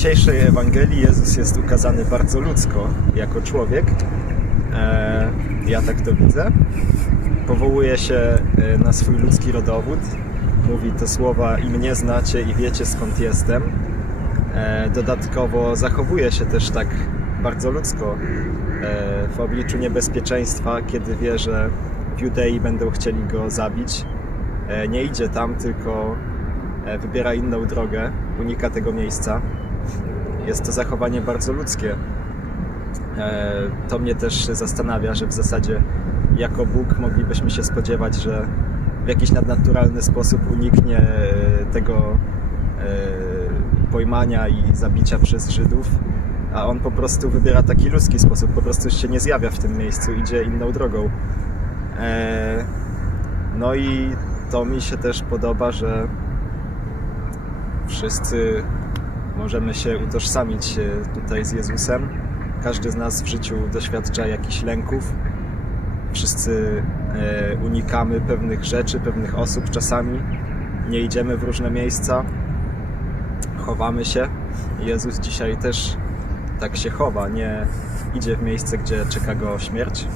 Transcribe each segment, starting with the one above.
dzisiejszej Ewangelii Jezus jest ukazany bardzo ludzko, jako człowiek. E, ja tak to widzę. Powołuje się e, na swój ludzki rodowód. Mówi te słowa i mnie znacie i wiecie skąd jestem. E, dodatkowo zachowuje się też tak bardzo ludzko w obliczu niebezpieczeństwa, kiedy wie, że w Judei będą chcieli go zabić. Nie idzie tam, tylko wybiera inną drogę, unika tego miejsca. Jest to zachowanie bardzo ludzkie. E, To mnie też zastanawia, że w zasadzie jako Bóg moglibyśmy się spodziewać, że w jakiś nadnaturalny sposób uniknie e, tego e, pojmania i zabicia przez Żydów, a on po prostu wybiera taki ludzki sposób, po prostu się nie zjawia w tym miejscu, idzie inną drogą. No i to mi się też podoba, że wszyscy możemy się utożsamić e, tutaj z Jezusem. Każdy z nas w życiu doświadcza jakichś lęków. Wszyscy e, unikamy pewnych rzeczy, pewnych osób czasami. Nie idziemy w różne miejsca. Chowamy się. Jezus dzisiaj też tak się chowa. Nie idzie w miejsce, gdzie czeka go śmierć.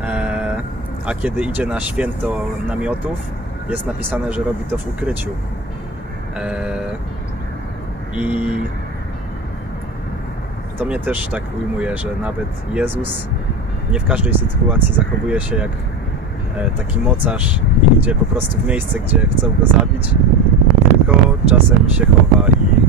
E, a kiedy idzie na święto namiotów, jest napisane, że robi to w ukryciu. I to mnie też tak ujmuje, że nawet Jezus nie w każdej sytuacji zachowuje się jak e, taki mocarz i idzie po prostu w miejsce, gdzie chcą go zabić, tylko czasem się chowa i